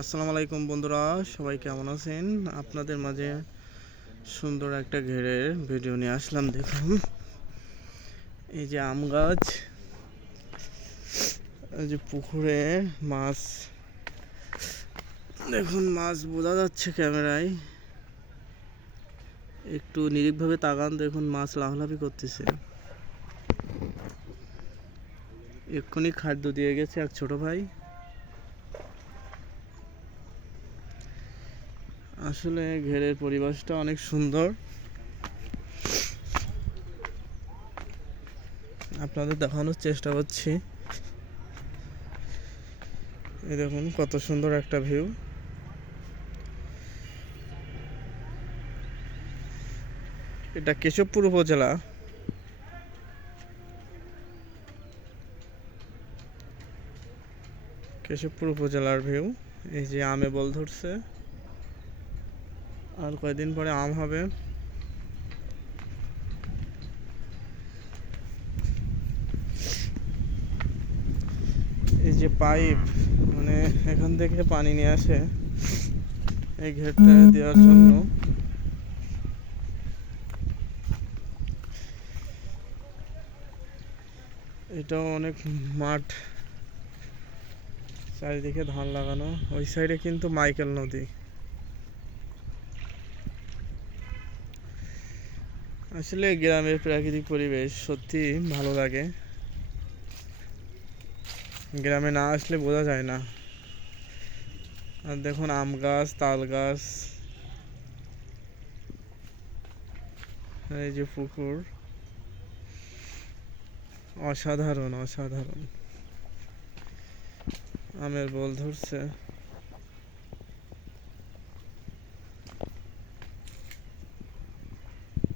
আসসালামু আলাইকুম বন্ধুরা, সবাই কেমন আছেন? আপনাদের মাঝে সুন্দর একটা ঘেরের ভিডিও নিয়ে আসলাম, দেখুন। এই যে আম গাছ, এই যে পুকুরে মাছ, দেখুন মাছ বোঝা যাচ্ছে ক্যামেরায়। একটু নিরিখভাবে তাকান, দেখুন মাছ লাফালাফি করতেছে। এক্ষুনি খাদ্য দিয়ে গেছে এক ছোট ভাই। আসলে ঘেরের পরিবেশটা অনেক সুন্দর। আপনাদের দেখানোর চেষ্টা করছি। এই দেখুন, কত সুন্দর একটা ভিউ। এটা কেশবপুর উপজেলা। কেশবপুর উপজেলার ভিউ। এই যে আমে বল ধরছে। আর কয়দিন পরে আম হবে। এই যে পাইপ মানে এখান থেকে পানি নিয়ে আসে এই ঘেরটা দেওয়ার জন্য। এটাও অনেক মাঠ, চারিদিকে ধান লাগানো। ওই সাইডে কিন্তু মাইকেল নদী। আসলে গ্রামের প্রাকৃতিক পরিবেশ সত্যি ভালো লাগে। গ্রামে না আসলে বোঝা যায় না। আর দেখুন, আম গাছ, তাল গাছ, এই যে পুকুর, অসাধারণ অসাধারণ। আমের বল ধরছে।